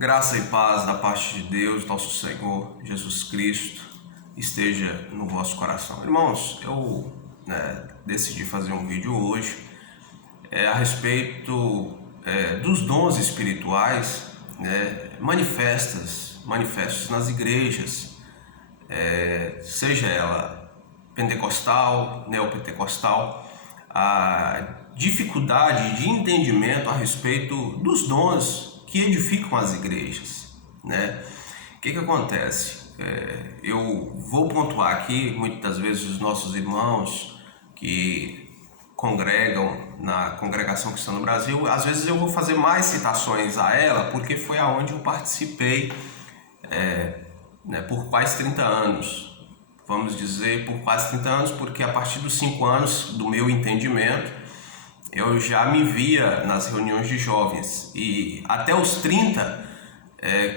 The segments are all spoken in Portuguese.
Graça e paz da parte de Deus, nosso Senhor Jesus Cristo, esteja no vosso coração. Irmãos, eu decidi fazer um vídeo hoje a respeito dos dons espirituais manifestos nas igrejas, seja ela pentecostal, neopentecostal, a dificuldade de entendimento a respeito dos dons que edificam as igrejas, né? O que acontece? Eu vou pontuar aqui, muitas das vezes os nossos irmãos que congregam na Congregação Cristã no Brasil, às vezes eu vou fazer mais citações a ela, porque foi aonde eu participei por quase 30 anos. Vamos dizer por quase 30 anos, porque a partir dos 5 anos do meu entendimento, eu já me via nas reuniões de jovens, e até os 30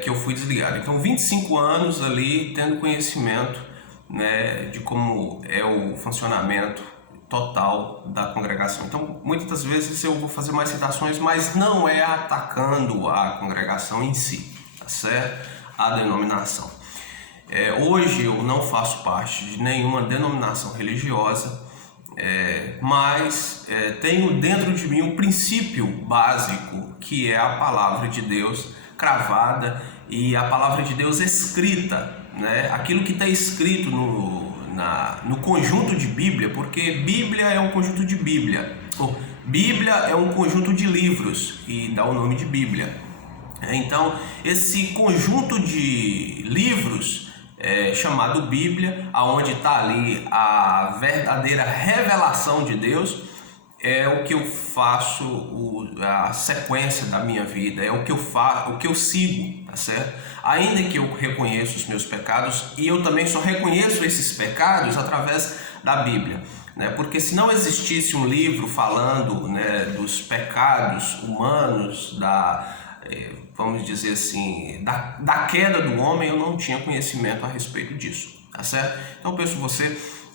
que eu fui desligado. Então 25 anos ali tendo conhecimento de como é o funcionamento total da congregação. Então muitas das vezes eu vou fazer mais citações, mas não é atacando a congregação em si, tá certo? A denominação. Hoje eu não faço parte de nenhuma denominação religiosa, mas tenho dentro de mim um princípio básico, que é a palavra de Deus cravada e a palavra de Deus escrita, aquilo que está escrito no conjunto de Bíblia, porque Bíblia é um conjunto de Bíblia, Bíblia é um conjunto de livros e dá o nome de Bíblia. Então esse conjunto de livros chamado Bíblia, aonde está ali a verdadeira revelação de Deus, é o que eu faço, a sequência da minha vida, é o que eu faço, o que eu sigo, tá certo? Ainda que eu reconheça os meus pecados, e eu também só reconheço esses pecados através da Bíblia, porque se não existisse um livro falando dos pecados humanos, vamos dizer assim, da queda do homem, eu não tinha conhecimento a respeito disso, tá certo? Então eu penso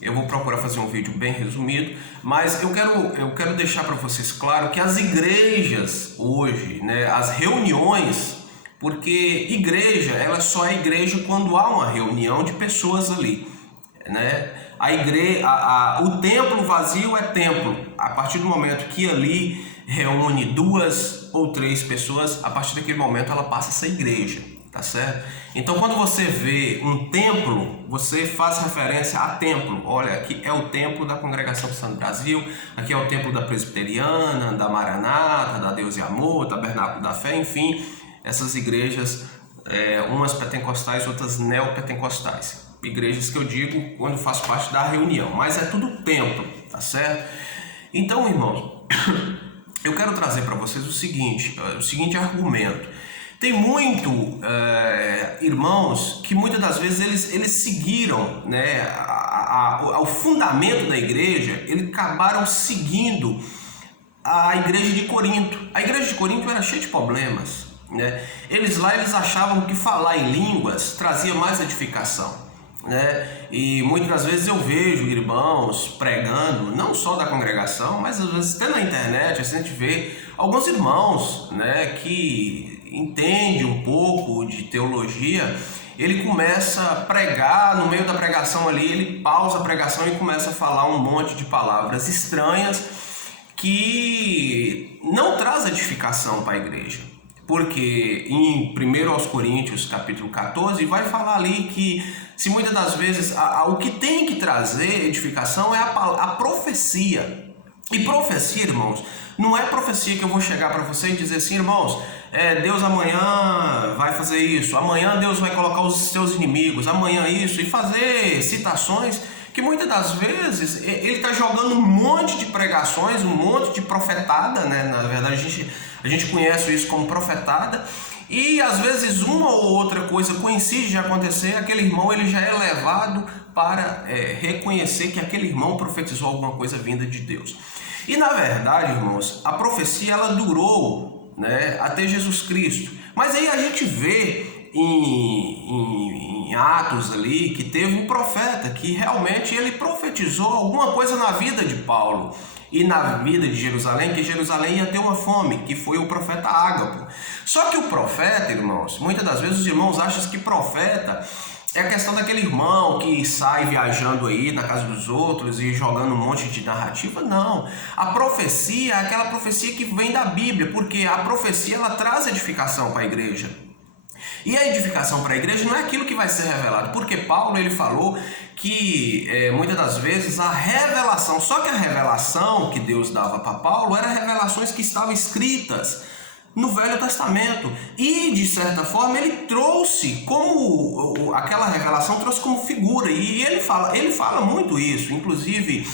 eu vou procurar fazer um vídeo bem resumido, mas eu quero deixar para vocês claro que as igrejas hoje, as reuniões, porque igreja, ela só é igreja quando há uma reunião de pessoas ali, A igreja, o templo vazio é templo. A partir do momento que ali reúne 2 ou 3 pessoas, a partir daquele momento ela passa a ser igreja, tá certo? Então quando você vê um templo, você faz referência a templo. Olha, aqui é o templo da Congregação Cristã do Brasil, aqui é o templo da Presbiteriana, da Maranata, da Deus e Amor, Tabernáculo da Fé, enfim, essas igrejas, umas pentecostais, outras neopentecostais. Igrejas que eu digo quando faço parte da reunião, mas é tudo templo, tá certo? Então, irmãos, eu quero trazer para vocês o seguinte argumento. Tem muito irmãos que muitas das vezes eles seguiram o fundamento da igreja, eles acabaram seguindo a igreja de Corinto. A igreja de Corinto era cheia de problemas, Eles achavam que falar em línguas trazia mais edificação, E muitas das vezes eu vejo irmãos pregando, não só da congregação, mas às vezes até na internet, a gente vê alguns irmãos que entendem um pouco de teologia. Ele começa a pregar, no meio da pregação ali, ele pausa a pregação e começa a falar um monte de palavras estranhas que não traz edificação para a igreja. Porque em 1 Coríntios capítulo 14 vai falar ali que se muitas das vezes o que tem que trazer edificação é a profecia. E profecia, irmãos, não é profecia que eu vou chegar para você e dizer assim, irmãos, Deus amanhã vai fazer isso, amanhã Deus vai colocar os seus inimigos, amanhã isso, e fazer citações que muitas das vezes ele está jogando um monte de pregações, um monte de profetada, Na verdade a gente conhece isso como profetada, e às vezes uma ou outra coisa coincide de acontecer, aquele irmão ele já é levado para reconhecer que aquele irmão profetizou alguma coisa vinda de Deus. E na verdade, irmãos, a profecia ela durou até Jesus Cristo. Mas aí a gente vê em Atos ali que teve um profeta que realmente ele profetizou alguma coisa na vida de Paulo. e na vida de Jerusalém, que Jerusalém ia ter uma fome, que foi o profeta Ágapo. Só que o profeta, irmãos, muitas das vezes os irmãos acham que profeta é a questão daquele irmão que sai viajando aí na casa dos outros e jogando um monte de narrativa. Não, a profecia é aquela profecia que vem da Bíblia, porque a profecia ela traz edificação para a igreja. E a edificação para a igreja não é aquilo que vai ser revelado, porque Paulo ele falou que muitas das vezes a revelação, só que a revelação que Deus dava para Paulo eram revelações que estavam escritas no Velho Testamento, e de certa forma ele trouxe como aquela revelação trouxe como figura, e ele fala muito isso, inclusive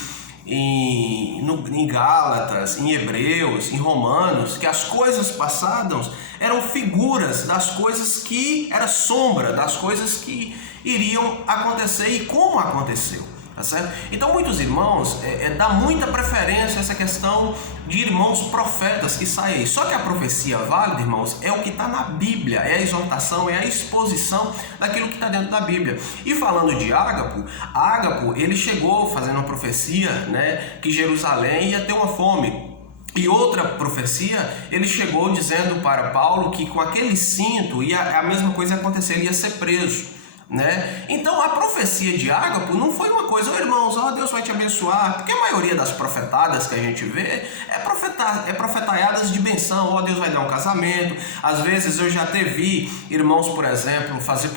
em Gálatas, em Hebreus, em Romanos, que as coisas passadas eram figuras das coisas que era sombra, das coisas que iriam acontecer e como aconteceu, tá certo? Então muitos irmãos dá muita preferência a essa questão de irmãos profetas que saem aí. Só que a profecia válida, irmãos, é o que está na Bíblia, é a exortação, é a exposição daquilo que está dentro da Bíblia. E falando de Ágapo, ele chegou fazendo uma profecia, né, que Jerusalém ia ter uma fome. E outra profecia, ele chegou dizendo para Paulo que com aquele cinto a mesma coisa ia acontecer, ele ia ser preso, né? Então a profecia de Ágapo não foi uma coisa, irmãos, Deus vai te abençoar, porque a maioria das profetadas que a gente vê é profetaiadas de benção, Deus vai dar um casamento. Às vezes eu já vi irmãos, por exemplo, fazer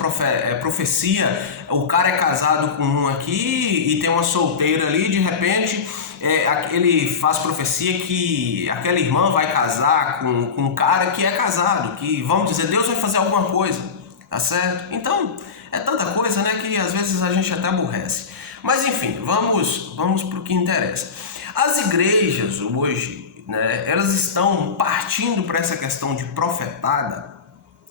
profecia, o cara é casado com um aqui e tem uma solteira ali, de repente ele faz profecia que aquela irmã vai casar com um cara que é casado, que vamos dizer, Deus vai fazer alguma coisa, tá certo? Então é tanta coisa, né, que às vezes a gente até aborrece. Mas enfim, vamos para o que interessa. As igrejas hoje, né, elas estão partindo para essa questão de profetada,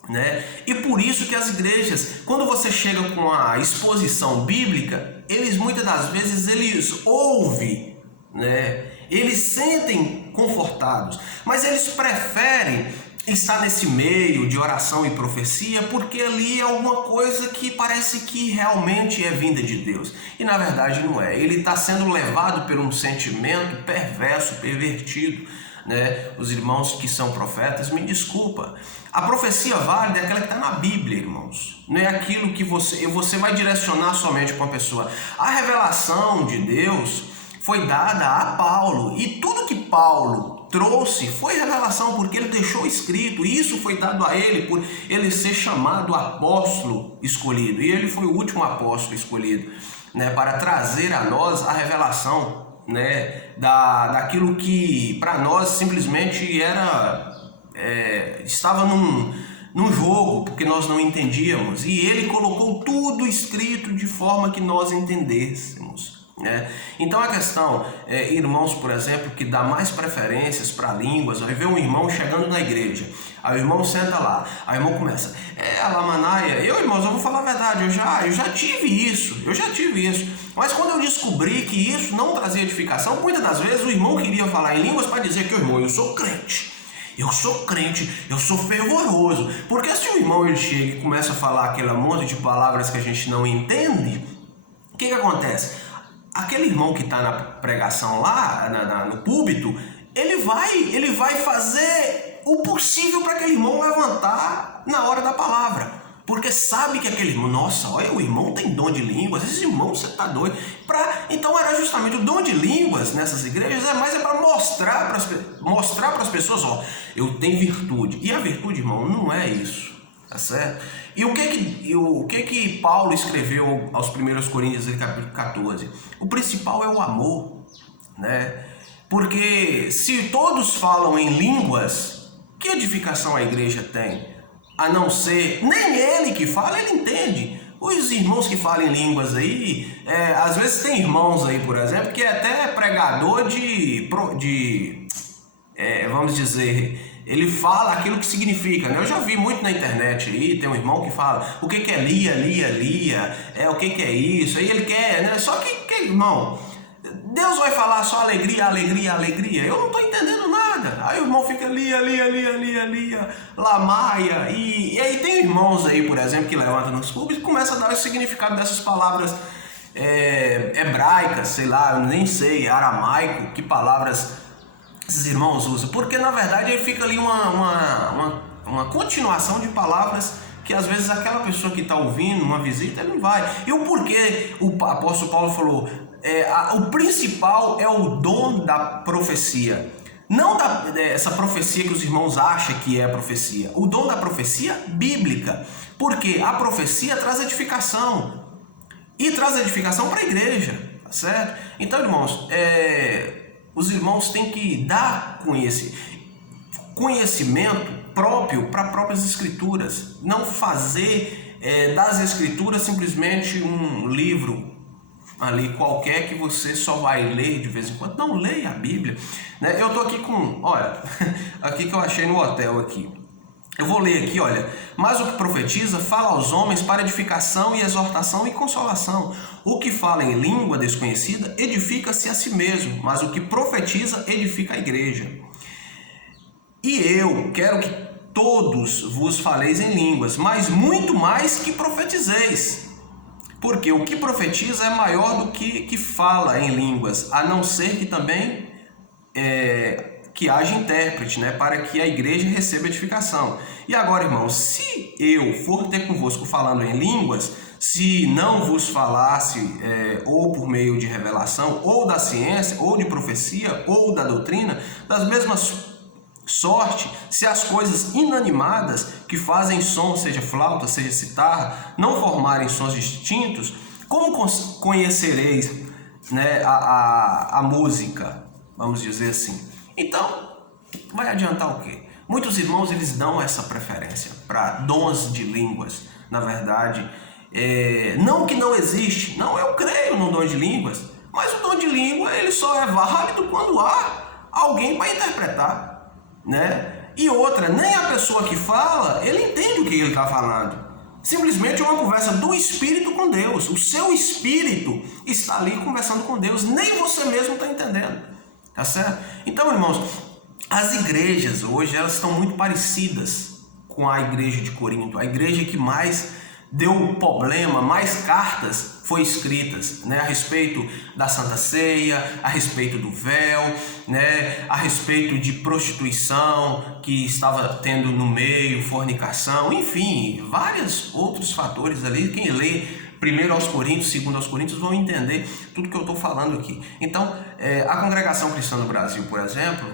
né? E por isso que as igrejas, quando você chega com a exposição bíblica, muitas das vezes eles ouvem, né? Eles sentem confortados, mas eles preferem estar nesse meio de oração e profecia porque ali é alguma coisa que parece que realmente é vinda de Deus, e na verdade não é. Ele está sendo levado por um sentimento perverso, pervertido, né? Os irmãos que são profetas, me desculpa, a profecia válida é aquela que está na Bíblia, irmãos. Não é aquilo que você vai direcionar somente para uma pessoa. A revelação de Deus foi dada a Paulo, e tudo que Paulo trouxe foi revelação, porque ele deixou escrito, e isso foi dado a ele por ele ser chamado apóstolo escolhido, e ele foi o último apóstolo escolhido, né, para trazer a nós a revelação, né, daquilo que para nós simplesmente estava num jogo, porque nós não entendíamos, e ele colocou tudo escrito de forma que nós entendêssemos. Então a questão, irmãos, por exemplo, que dá mais preferências para línguas, vai ver um irmão chegando na igreja, aí o irmão senta lá, aí o irmão começa, Alamanaia, irmãos, eu vou falar a verdade, eu já tive isso, mas quando eu descobri que isso não trazia edificação, muitas das vezes o irmão queria falar em línguas para dizer que o irmão, eu sou crente, eu sou fervoroso, porque se o irmão ele chega e começa a falar aquele monte de palavras que a gente não entende, o que acontece? Aquele irmão que está na pregação lá, no púlpito, ele vai fazer o possível para aquele irmão levantar na hora da palavra. Porque sabe que aquele irmão, nossa, olha, o irmão tem dom de línguas, esse irmão, você está doido. Então era justamente o dom de línguas nessas igrejas, para mostrar para as pessoas, eu tenho virtude. E a virtude, irmão, não é isso, tá certo? E o que Paulo escreveu aos 1 Coríntios, capítulo 14? O principal é o amor, né? Porque se todos falam em línguas, que edificação a igreja tem? A não ser, nem ele que fala, ele entende. Os irmãos que falam em línguas aí, às vezes tem irmãos aí, por exemplo, que é até pregador vamos dizer, ele fala aquilo que significa, né? Eu já vi muito na internet aí, tem um irmão que fala o que é lia, o que é isso, aí ele quer, né? Só que irmão, Deus vai falar só alegria, eu não estou entendendo nada. Aí o irmão fica lia, lamaia, e aí tem irmãos aí, por exemplo, que levantam nos púlpitos e começam a dar o significado dessas palavras hebraicas, sei lá, eu nem sei, aramaico, que palavras esses irmãos usam, porque na verdade aí fica ali uma continuação de palavras que às vezes aquela pessoa que está ouvindo uma visita, ele não vai. E o porquê o apóstolo Paulo falou, o principal é o dom da profecia. Não essa profecia que os irmãos acham que é profecia. O dom da profecia bíblica. Porque a profecia traz edificação. E traz edificação para a igreja. Tá certo? Então, irmãos, os irmãos têm que dar com esse conhecimento próprio para próprias escrituras. Não fazer das escrituras simplesmente um livro ali qualquer que você só vai ler de vez em quando. Não, leia a Bíblia, né? Eu tô aqui com, olha, aqui que eu achei no hotel aqui. Eu vou ler aqui, olha. Mas o que profetiza fala aos homens para edificação e exortação e consolação. O que fala em língua desconhecida edifica-se a si mesmo, mas o que profetiza edifica a igreja. E eu quero que todos vos faleis em línguas, mas muito mais que profetizeis. Porque o que profetiza é maior do que fala em línguas, a não ser que também que haja intérprete, né, para que a igreja receba edificação. E agora, irmãos, se eu for ter convosco falando em línguas, se não vos falasse ou por meio de revelação, ou da ciência, ou de profecia, ou da doutrina, das mesmas sorte, se as coisas inanimadas que fazem som, seja flauta, seja citarra, não formarem sons distintos, como conhecereis, né, a música, vamos dizer assim? Então, vai adiantar o quê? Muitos irmãos, eles dão essa preferência para dons de línguas. Na verdade, não que não existe, não, eu creio no dom de línguas, mas o dom de língua ele só é válido quando há alguém para interpretar. Né? E outra, nem a pessoa que fala, ele entende o que ele está falando. Simplesmente é uma conversa do Espírito com Deus. O seu Espírito está ali conversando com Deus. Nem você mesmo está entendendo. Tá certo? Então, irmãos, as igrejas hoje, elas estão muito parecidas com a igreja de Corinto. A igreja que mais deu problema, mais cartas foi escritas, né, a respeito da Santa Ceia, a respeito do véu, né, a respeito de prostituição que estava tendo no meio, fornicação, enfim, vários outros fatores ali. Quem lê 1 aos Coríntios, 2 aos Coríntios vão entender tudo que eu estou falando aqui. Então, a congregação cristã no Brasil, por exemplo,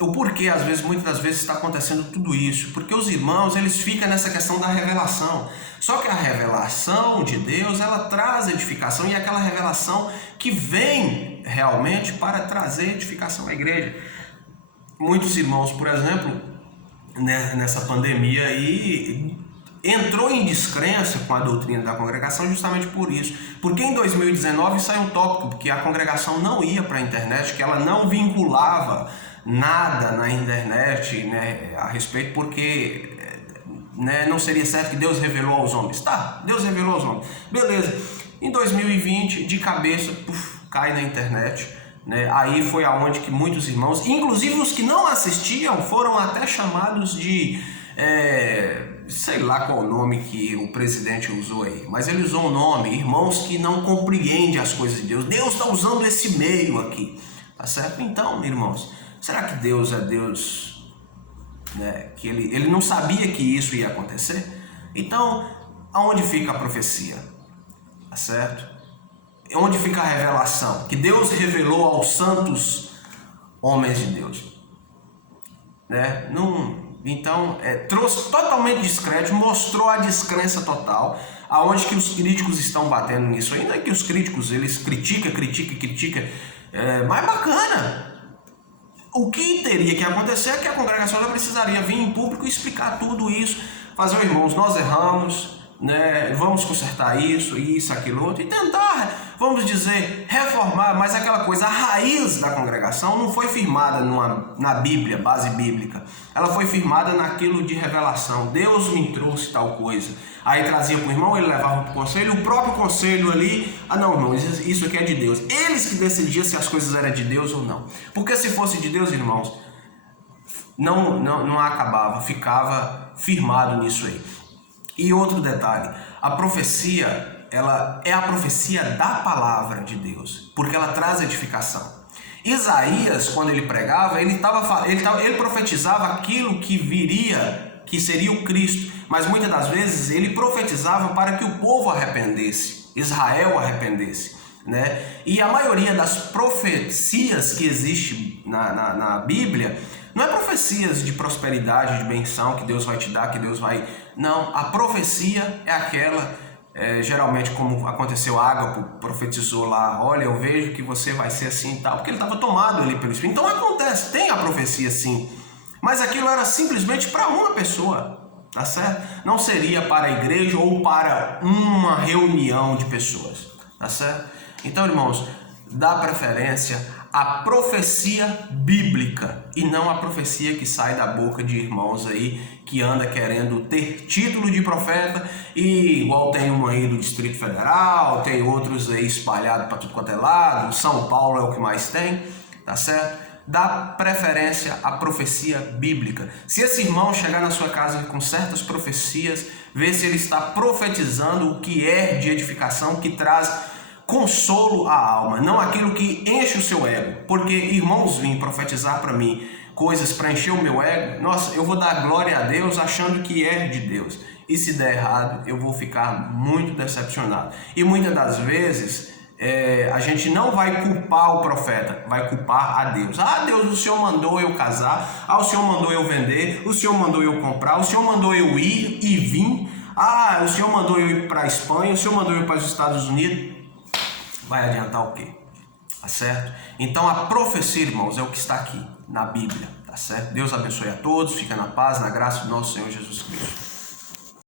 o porquê, muitas das vezes está acontecendo tudo isso, porque os irmãos, eles ficam nessa questão da revelação. Só que a revelação de Deus, ela traz edificação, e é aquela revelação que vem realmente para trazer edificação à igreja. Muitos irmãos, por exemplo, nessa pandemia aí, entrou em descrença com a doutrina da congregação justamente por isso. Porque em 2019 saiu um tópico que a congregação não ia para a internet, que ela não vinculava nada na internet, né, a respeito, porque não seria certo que Deus revelou aos homens. Tá, Deus revelou aos homens. Beleza. Em 2020, de cabeça, cai na internet. Né? Aí foi aonde que muitos irmãos, inclusive os que não assistiam, foram até chamados de... sei lá qual o nome que o presidente usou aí, mas ele usou um nome, irmãos que não compreendem as coisas de Deus. Deus está usando esse meio aqui. Tá certo? Então, irmãos, será que Deus é Deus... que ele não sabia que isso ia acontecer? Então, aonde fica a profecia? Tá certo? Onde fica a revelação? Que Deus revelou aos santos homens de Deus. Né? Então, trouxe totalmente descrédito, mostrou a descrença total, aonde que os críticos estão batendo nisso. Ainda que os críticos, eles criticam, mas bacana. O que teria que acontecer é que a congregação já precisaria vir em público e explicar tudo isso, fazer, irmãos, nós erramos, né? Vamos consertar isso, aquilo, outro, e tentar, vamos dizer, reformar, mas aquela coisa, a raiz da congregação não foi firmada na Bíblia, base bíblica, ela foi firmada naquilo de revelação. Deus me trouxe tal coisa, aí trazia para o irmão, ele levava para o conselho, o próprio conselho ali, não, irmão, isso aqui é de Deus. Eles que decidiam se as coisas eram de Deus ou não, porque se fosse de Deus, irmãos, não acabava, ficava firmado nisso aí. E outro detalhe, a profecia, ela é a profecia da palavra de Deus, porque ela traz edificação. Isaías, quando ele pregava, ele profetizava aquilo que viria, que seria o Cristo, mas muitas das vezes ele profetizava para que o povo arrependesse, Israel arrependesse, né? E a maioria das profecias que existe na Bíblia não é profecias de prosperidade, de benção, que Deus vai te dar, que Deus vai... Não, a profecia é aquela, geralmente como aconteceu, Ágapo profetizou lá, olha, eu vejo que você vai ser assim e tal, porque ele estava tomado ali pelo Espírito. Então acontece, tem a profecia sim, mas aquilo era simplesmente para uma pessoa, tá certo? Não seria para a igreja ou para uma reunião de pessoas, tá certo? Então, irmãos, dá preferência à profecia bíblica e não à profecia que sai da boca de irmãos aí que anda querendo ter título de profeta, e igual tem um aí do Distrito Federal, tem outros aí espalhados para tudo quanto é lado, São Paulo é o que mais tem, tá certo? Dá preferência à profecia bíblica. Se esse irmão chegar na sua casa com certas profecias, vê se ele está profetizando o que é de edificação, que traz consolo à alma, não aquilo que enche o seu ego. Porque irmãos vêm profetizar para mim coisas para encher o meu ego, nossa, eu vou dar glória a Deus achando que é de Deus. E se der errado, eu vou ficar muito decepcionado. E muitas das vezes a gente não vai culpar o profeta, vai culpar a Deus. Ah, Deus, o Senhor mandou eu casar, o Senhor mandou eu vender, o Senhor mandou eu comprar, o Senhor mandou eu ir e vir, o Senhor mandou eu ir para a Espanha, o Senhor mandou eu ir para os Estados Unidos. Vai adiantar o quê? Tá certo? Então a profecia, irmãos, é o que está aqui na Bíblia, tá certo? Deus abençoe a todos, fica na paz, na graça do nosso Senhor Jesus Cristo.